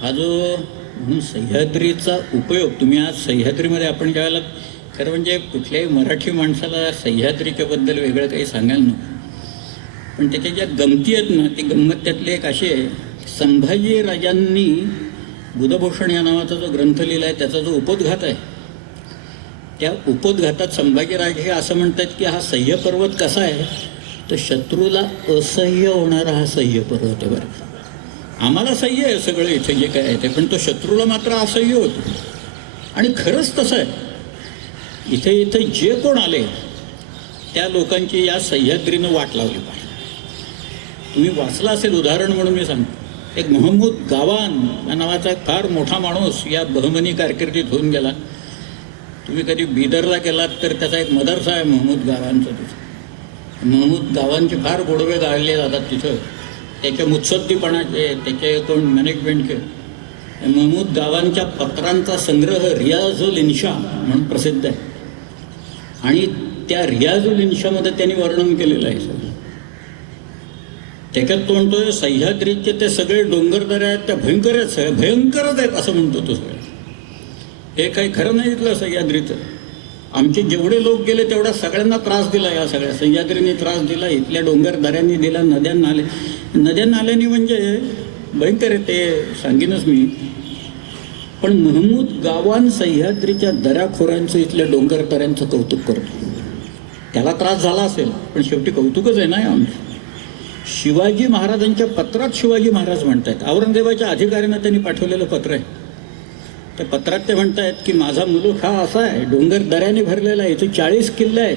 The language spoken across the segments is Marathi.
हा जो म्हणून सह्याद्रीचा उपयोग तुम्ही आज सह्याद्रीमध्ये आपण ज्यावेळेला खरं म्हणजे कुठल्याही मराठी माणसाला सह्याद्रीच्याबद्दल वेगळं काही सांगायला नको, पण त्याच्या ज्या गमती आहेत ना, ती गंमत त्यातली एक अशी आहे. संभाजी राजांनी बुधभूषण या नावाचा जो ग्रंथ लिहिला आहे त्याचा जो उपोद्घात आहे, त्या उपोद्घातात संभाजीराजे हे असं म्हणतात की हा सह्य पर्वत कसा आहे तर शत्रूला असह्य होणारा हा सह्य पर्वत आहे. बरं, आम्हाला सह्य आहे सगळं इथे जे काय आहे ते, पण तो शत्रूला मात्र असह्य होतो. आणि खरंच तसं आहे. इथे जे कोण आले त्या लोकांची या सह्याद्रीनं वाट लावली पाहिजे. तुम्ही वाचला असेल, उदाहरण म्हणून मी सांगतो. एक महमूद गावान या नावाचा एक फार मोठा माणूस या बहमनी कारकिर्दीत होऊन गेला. तुम्ही कधी बिदरला गेलात तर त्याचा एक मदरसा आहे महमूद गावांचा. तिथं महमूद गावांचे फार गोडवे गाळले जातात तिथं, त्याच्या मुत्सद्दीपणाचे, त्याचे कोण मॅनेजमेंटचे. महमूद गावांच्या पत्रांचा संग्रह रियाजुल इन्शा म्हणून प्रसिद्ध आहे. आणि त्या रियाजुल इन्शामध्ये त्यांनी वर्णन केलेलं आहे सगळं. त्याच्यात तो म्हणतोय सह्याद्रीचे ते सगळे डोंगरदऱ्या आहेत त्या भयंकरच आहेत असं म्हणतो तो सगळं. हे काही खरं नाही इथलं सह्याद्रीचं. आमचे जेवढे लोक गेले तेवढा सगळ्यांना त्रास दिला. या सगळ्या सह्याद्रीने त्रास दिला, इथल्या डोंगरदऱ्यांनी दिला, नद्या नाल्यांनी म्हणजे भयंकर आहे ते सांगेनच मी. पण महमूद गावान सह्याद्रीच्या दऱ्याखोऱ्यांचं, इथल्या डोंगरदऱ्यांचं कौतुक करतो. त्याला त्रास झाला असेल पण शेवटी कौतुकच आहे ना आमचं. शिवाजी महाराजांच्या पत्रात शिवाजी महाराज म्हणतायत, औरंगजेबाच्या अधिकाऱ्यांना त्यांनी पाठवलेलं पत्र आहे. त्या पत्रात ते म्हणतायत की माझा मुलूक हा असा आहे, डोंगर दऱ्याने भरलेला आहे, इथे 40 किल्ले आहेत,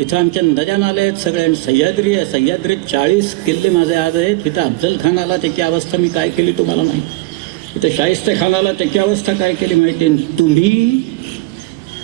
इथं आमच्या नद्या नाल्या आहेत सगळ्या, सह्याद्री आहे, सह्याद्रीत 40 किल्ले माझे आज आहेत. इथं अफजल खान आला त्याची अवस्था मी काय केली तुम्हाला माहिती, इथं शाहिस्ते खान आला त्याची अवस्था काय केली माहिती. तुम्ही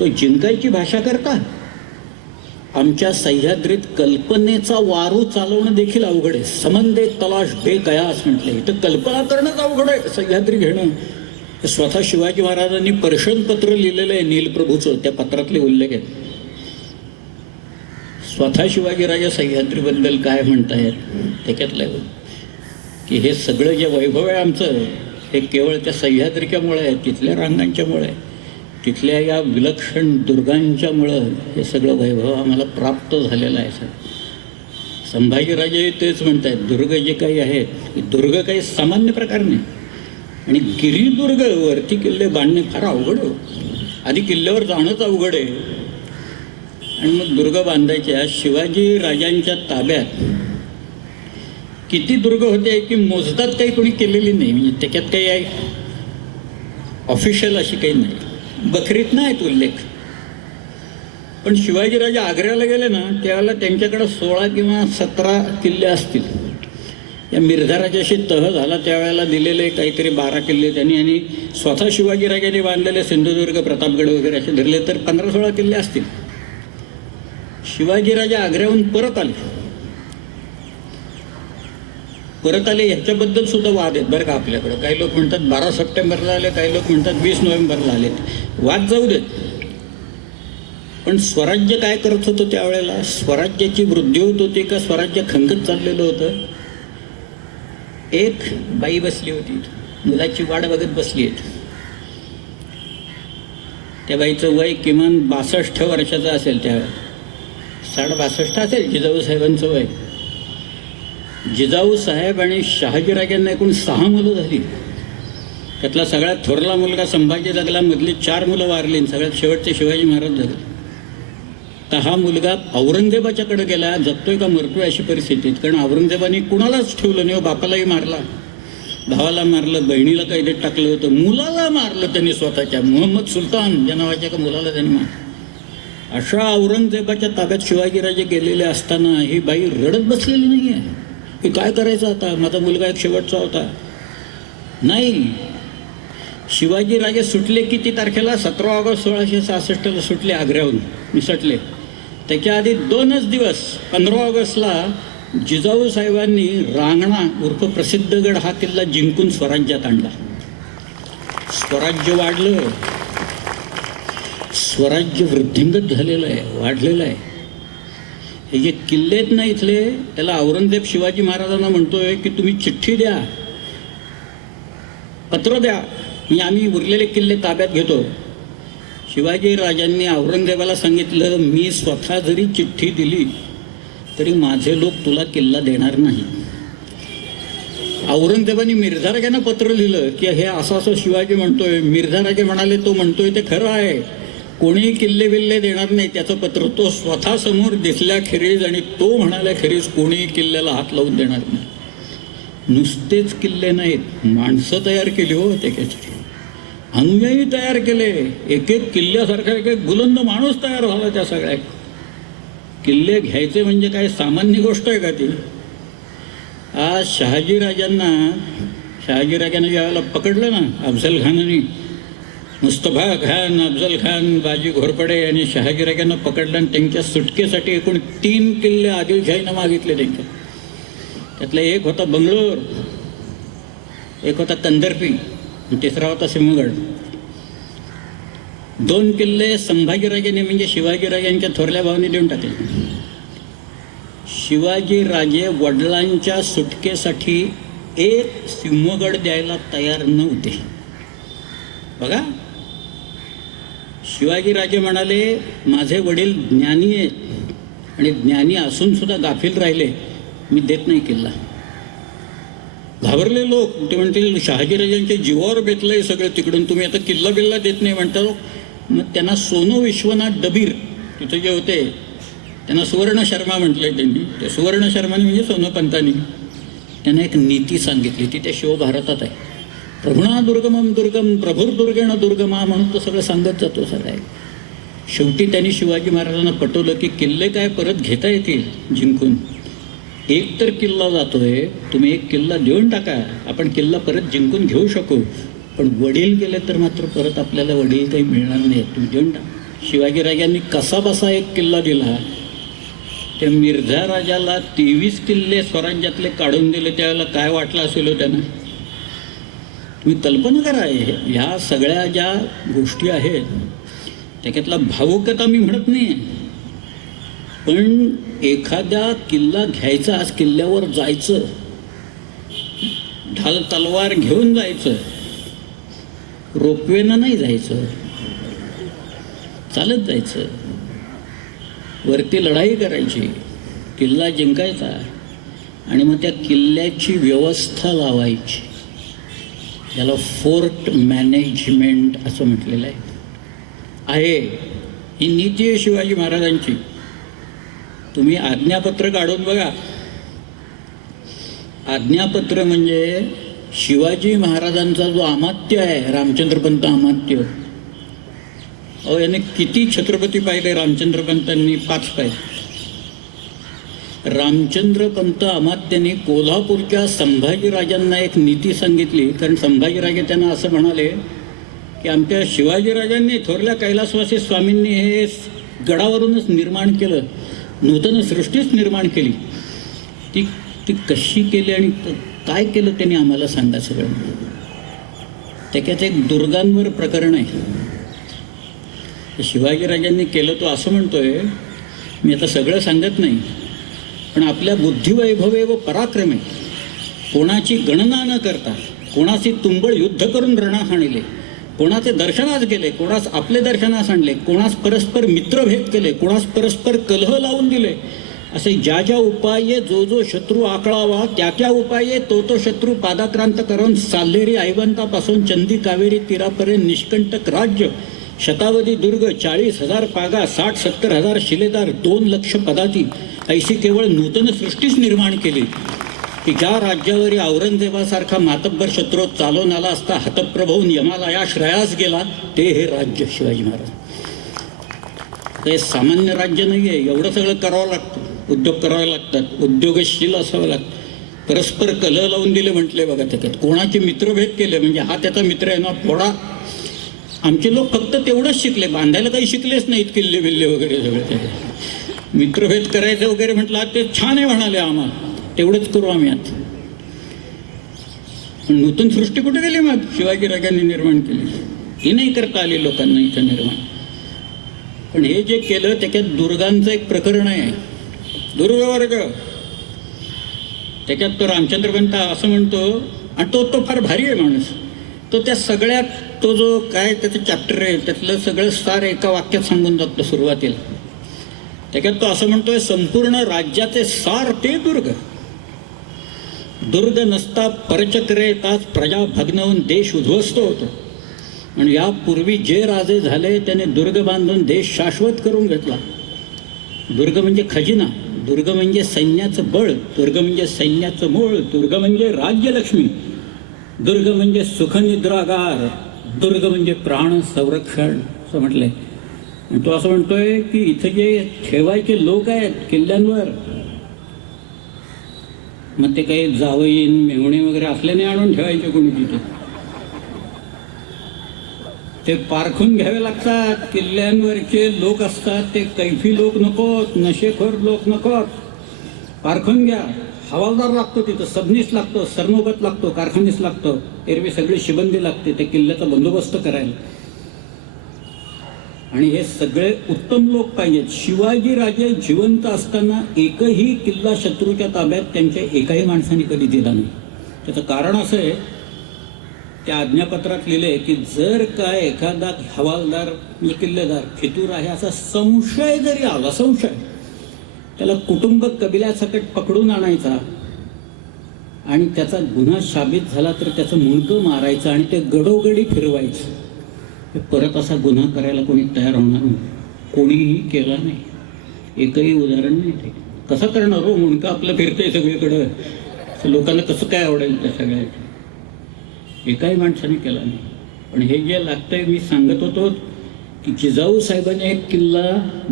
तो जिंकायची भाषा करता. आमच्या सह्याद्रीत कल्पनेचा वारू चालवणं देखील अवघड आहे. समंदे तलाश बेकयास म्हटले, इथं कल्पना करणंच अवघड आहे सह्याद्री घेणं. स्वतः शिवाजी महाराजांनी पर्शन पत्र लिहिलेलं आहे नीलप्रभूचं, त्या पत्रातले उल्लेख आहेत. स्वतः शिवाजीराजे सह्याद्रीबद्दल काय म्हणतायत त्याच्यातलं की हे सगळं जे वैभव आहे आमचं हे केवळ त्या सह्याद्रीच्यामुळे आहे, तिथल्या रांगांच्यामुळे आहे, तिथल्या या विलक्षण दुर्गांच्यामुळं हे सगळं वैभव आम्हाला प्राप्त झालेलं आहे. संभाजीराजे तेच म्हणत आहेत, दुर्ग जे काही आहेत दुर्ग काही सामान्य प्रकार नाही. आणि गिरिदुर्ग वरती किल्ले बांधणे फार अवघड हो. आधी किल्ल्यावर जाणंच अवघड आहे आणि मग दुर्ग बांधायचे. आज शिवाजी राजांच्या ताब्यात किती दुर्ग होते की मोजदात काही कोणी केलेली नाही. म्हणजे त्याच्यात काही आहे ऑफिशियल अशी काही नाही, बखरीत नाहीत उल्लेख. पण शिवाजीराजे आग्र्याला गेले ना त्यावेळेला त्यांच्याकडे 16 किंवा 17 किल्ले असतील. या मिर्झाराजाशी तह झाला त्यावेळेला दिलेले काहीतरी 12 किल्ले त्यांनी, आणि स्वतः शिवाजीराजांनी बांधलेले सिंधुदुर्ग, प्रतापगड वगैरे असे धरले तर 15-16 किल्ले असतील. शिवाजीराजे आग्र्याहून परत आले ह्याच्याबद्दल सुद्धा वाद आहेत बरं का आपल्याकडं. काही लोक म्हणतात 12 सप्टेंबरला आले, काही लोक म्हणतात 20 नोव्हेंबरला आलेत. वाद जाऊ देत. पण स्वराज्य काय करत होतं त्यावेळेला, स्वराज्याची वृद्धी होत होती का स्वराज्य खंगत चाललेलं होतं. एक बाई बसली होती, मुलाची वाट बघत बसली आहे. त्या बाईचं वय किमान 62 वर्षाचं असेल, त्यावेळेला 62 असेल जिजाऊ साहेबांचं वय. जिजाऊ साहेब आणि शहाजीराजांना एकूण 6 मुलं झाली. त्यातला सगळ्यात थोरला मुलगा संभाजी जगला, मधली 4 मुलं वारली, सगळ्यात शेवटचे शिवाजी महाराज झाले. तर हा मुलगा औरंगजेबाच्याकडे गेला, जगतोय का मरतोय अशी परिस्थितीत. कारण औरंगजेबाने कुणालाच ठेवलं नाही. बापालाही मारला, भावाला मारलं, बहिणीला कैदेत टाकलं होतं, मुलाला मारलं त्यांनी स्वतःच्या, मोहम्मद सुलतान या नावाच्या का मुलाला त्यांनी मारलं. अशा औरंगजेबाच्या ताब्यात शिवाजीराजे गेलेले असताना ही बाई रडत बसलेली नाही आहे की काय करायचं आता, माझा मुलगा एक शेवटचा होता. नाही, शिवाजीराजे सुटले किती तारखेला, 17 ऑगस्ट 1666ला सुटले आग्र्याहून, निसटले. त्याच्या आधी 2च दिवस 15 ऑगस्टला जिजाऊ साहेबांनी रांगणा उर्फ प्रसिद्धगड हा किल्ला जिंकून स्वराज्यात आणला. स्वराज्य वाढलं, स्वराज्य वृद्धिंगत झालेलं आहे, वाढलेलं आहे. हे जे किल्ले आहेत ना इथले, त्याला औरंगजेब शिवाजी महाराजांना म्हणतोय की तुम्ही चिठ्ठी द्या पत्र द्या, मी आम्ही उरलेले किल्ले ताब्यात घेतो. शिवाजी राजांनी औरंगजेबाला सांगितलं, मी स्वतः जरी चिठ्ठी दिली तरी माझे लोक तुला किल्ला देणार नाही. औरंगजेबाने मिर्झा राजांना पत्र लिहिलं की हे असं असं शिवाजी म्हणतोय. मिर्झा राजे म्हणाले, तो म्हणतोय ते खरं आहे, कोणी किल्ले बिल्ले देणार नाही. त्याचं पत्र तो स्वतः समोर दिसल्याखेरीज आणि तो म्हणाल्याखेरीज कोणी किल्ल्याला हात लावून देणार नाही. नुसतेच किल्ले नाहीत, माणसं तयार केली हो त्याच्याची, अनुयायी तयार केले. एक एक किल्ल्यासारखा एक एक बुलंद माणूस तयार झाला त्या सगळ्या. किल्ले घ्यायचे म्हणजे काय सामान्य गोष्ट आहे का ती? आज शहाजीराजांना ज्यावेळेला पकडलं ना अफजल खानाने, मुस्तफा खान, अफजल खान, बाजी घोरपडे आणि शहाजीराजांना पकडलं आणि त्यांच्या सुटकेसाठी एकूण 3 किल्ले आदिलशाहीनं मागितले त्यांच्या. त्यातला एक होता बंगलोर, एक होता कंदर्पी, तिसरा होता सिंहगड. 2 किल्ले संभाजीराजांनी म्हणजे शिवाजीराजांच्या थोरल्या भावाने देऊन टाकले. शिवाजीराजे वडिलांच्या सुटकेसाठी एक सिंहगड द्यायला तयार नव्हते. बघा, शिवाजीराजे म्हणाले, माझे वडील ज्ञानी आहेत आणि ज्ञानी असून सुद्धा गाफील राहिले, मी देत नाही किल्ला. घाबरले लोक, ते म्हणतील शहाजीराजांच्या जीवावर बेतलंय सगळं तिकडून, तुम्ही आता किल्ला बिल्ला देत नाही म्हणता. मग त्यांना सोनू विश्वनाथ डबीर तिथे जे होते त्यांना सुवर्ण शर्मा म्हटलंय त्यांनी. ते सुवर्ण शर्माने म्हणजे सोनोपंतांनी त्यांना एक नीती सांगितली, ती त्या शिवभारतात आहे. प्रभुणा दुर्गमम दुर्गम प्रभुर्दुर्गेण दुर्गमा म्हणून तो सगळं सांगत जातो सगळं. शेवटी त्यांनी शिवाजी महाराजांना पटवलं की किल्ले काय परत घेता येतील जिंकून. एक तर किल्ला जातोय, तुम्ही एक किल्ला देऊन टाका, आपण किल्ला परत जिंकून घेऊ शकू. पण वडील गेले तर मात्र परत आपल्याला वडील काही मिळणार नाही, तुम्ही देऊन टाका. शिवाजीराजांनी कसा बसा एक किल्ला दिला. त्या मिर्झा राजाला 23 किल्ले स्वराज्यातले काढून दिले, त्यावेळेला काय वाटलं असेल हो त्यांना. तुम्ही कल्पना करा, ह्या सगळ्या ज्या गोष्टी आहेत त्याच्यातला भावुकता मी म्हणत नाही, पण एखाद्या किल्ला घ्यायचा, आज किल्ल्यावर जायचं, ढाल तलवार घेऊन जायचं, रोपवेनं नाही जायचं, चालत जायचं, वरती लढाई करायची, किल्ला जिंकायचा आणि मग त्या किल्ल्याची व्यवस्था लावायची. याला फोर्ट मॅनेजमेंट असं म्हटलेलं आहे. ही नीती आहे शिवाजी महाराजांची. तुम्ही आज्ञापत्र काढून बघा. आज्ञापत्र म्हणजे शिवाजी महाराजांचा जो अमात्य आहे, रामचंद्रपंत अमात्य, अहो याने किती छत्रपती पाहिले रामचंद्रपंतांनी? 5 पाहिले. रामचंद्रपंत अमात्यांनी कोल्हापूरच्या संभाजीराजांना एक नीती सांगितली. कारण संभाजीराजे त्यांना असं म्हणाले की आमच्या शिवाजीराजांनी, थोरल्या कैलासवासी स्वामींनी हे गडावरूनच निर्माण केलं, नूतन सृष्टीच निर्माण केली. ती कशी केली आणि काय केलं त्यांनी आम्हाला सांगा सगळं. त्याच्यात एक दुर्गांवर प्रकरण आहे. शिवाजीराजांनी केलं तो असं म्हणतोय, मी आता सगळं सांगत नाही, पण आपल्या बुद्धिवैभवे व पराक्रमे कोणाची गणना न करता कोणाची तुंबळ युद्ध करून रणास आणले, कोणाचे दर्शनास गेले, कोणास आपले दर्शनास आणले, कोणास परस्पर मित्रभेद केले, कोणास परस्पर कलह लावून दिले, असे ज्या ज्या उपाये जो जो शत्रू आकळावा त्या त्या उपाये तो तो शत्रू पादाक्रांत करून साल्हेरी ऐवंतापासून चंदी कावेरी तीरापर्यंत निष्कंटक राज्य, शतावधी दुर्ग, 40,000 पागा, 60-70 हजार शिलेदार, 2 लक्ष पदाती, ऐशी केवळ नूतन सृष्टीच निर्माण केली की ज्या राज्यावरील औरंगजेबासारखा मातब्बर शत्रू चालवून आला असता हतप्रभवून यमाला श्रेयास गेला, ते हे राज्य शिवाजी महाराज. ते सामान्य राज्य नाही आहे. एवढं सगळं करावं लागतं, उद्योग करावे लागतात, उद्योगशील असावं लागतं. परस्पर कलह लावून दिले म्हटले बघा त्याच्यात. कोणाचे मित्रभेद केले म्हणजे हा त्याचा मित्र आहे ना फोडा. आमचे लोक फक्त तेवढंच शिकले, बांधायला काही शिकलेच नाहीत, किल्ले बिल्ले वगैरे सगळे. मित्रभेद करायचं वगैरे म्हटलं ते छान आहे म्हणाले, आम्हाला तेवढंच करू आम्ही. आता नूतन सृष्टी कुठे गेली मग शिवाजीराजांनी निर्माण केली? ही नाही करता आली लोकांना इथं निर्माण. पण हे जे केलं त्याच्यात दुर्गांचं एक प्रकरण आहे, दुर्गवर्ग. त्याच्यात तो रामचंद्रपंत असं म्हणतो, आणि तो फार भारी आहे माणूस. तो त्या सगळ्यात तो जो काय त्याचं चॅप्टर आहे त्यातलं सगळं सार एका वाक्यात सांगून जातो सुरुवातीला. त्याच्यात तो असं म्हणतोय, संपूर्ण राज्याचे सार ते दुर्ग. दुर्ग नसता परचक्र येताच प्रजा भग्नवून देश उद्ध्वस्त होतो. आणि यापूर्वी जे राजे झाले त्याने दुर्ग बांधून देश शाश्वत करून घेतला. दुर्ग म्हणजे खजिना, दुर्ग म्हणजे सैन्याचं बळ, दुर्ग म्हणजे सैन्याचं मूळ, दुर्ग म्हणजे राज्यलक्ष्मी, दुर्ग म्हणजे सुखनिद्रागार, दुर्ग म्हणजे प्राण संरक्षण असं म्हटलंय. तो असं म्हणतोय की इथं जे ठेवायचे लोक आहेत किल्ल्यांवर, मग ते काही जावईन मेहुणे वगैरे असल्याने आणून ठेवायचे कोणी तिथे, ते पारखून घ्यावे लागतात. किल्ल्यांवरचे लोक असतात ते कैफी लोक नकोत, नशेखोर लोक नकोत, पारखून घ्या. हवालदार लागतो तिथं, सबनीस लागतो, सरनोबत लागतो, कारखानीस लागतो, एरवी सगळी शिबंदी लागते ते किल्ल्याचा बंदोबस्त करायला. आणि हे सगळे उत्तम लोक पाहिजेत. शिवाजी राजे जिवंत असताना एकही किल्ला शत्रूच्या ताब्यात त्यांच्या एकाही माणसाने कधी दिला नाही. त्याचं कारण असं आहे, त्या आज्ञापत्रात लिहिले की जर काय एखादा हवालदार म्हणजे किल्लेदार फितूर आहे असा संशय जरी आला, संशय, त्याला कुटुंब कबिल्यासकट पकडून आणायचा आणि त्याचा गुन्हा साबित झाला तर त्याचं मुंडकं मारायचं आणि ते गडोगडी फिरवायचं. परत असा गुन्हा करायला कोणी तयार होणार नाही, कोणीही केला नाही, एकही उदाहरण नाही. ते कसं करणार हो, मुंडकं आपलं फिरतंय सगळीकडं, लोकांना कसं काय आवडेल त्या सगळ्याचं, एकाही माणसाने केला नाही. पण हे जे लागतंय, मी सांगत होतो की जिजाऊ साहेबांनी एक किल्ला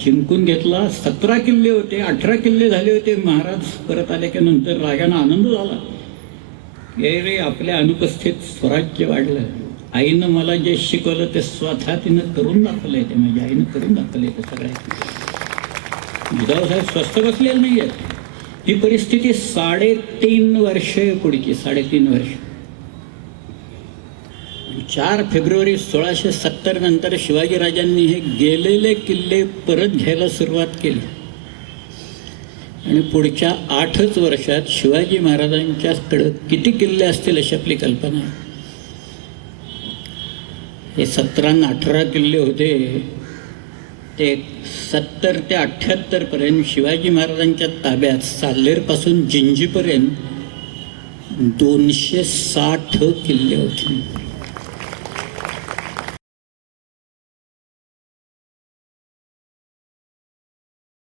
जिंकून घेतला. 17 किल्ले होते, 18 किल्ले झाले होते. महाराज परत आल्याच्या नंतर राजांना आनंद झाला की रे आपल्या अनुपस्थित स्वराज्य वाढलं. आईनं मला जे शिकवलं ते स्वतः तिनं करून दाखवलंय, ते माझ्या आईनं करून दाखवलंय. ते सगळ्या जिजाऊ साहेब स्वस्त बसलेले नाही आहेत. ही परिस्थिती 3.5 वर्ष पुढची, 3.5 वर्ष. 4 फेब्रुवारी 1670 नंतर शिवाजीराजांनी हे गेलेले किल्ले परत घ्यायला सुरुवात केली. आणि पुढच्या 8च वर्षात शिवाजी महाराजांच्याकडे किती किल्ले असतील अशी आपली कल्पना आहे. हे 17 आणि 18 किल्ले होते ते 70 ते 78 पर्यंत शिवाजी महाराजांच्या ताब्यात साल्हेरपासून जिंजीपर्यंत 260 किल्ले होते.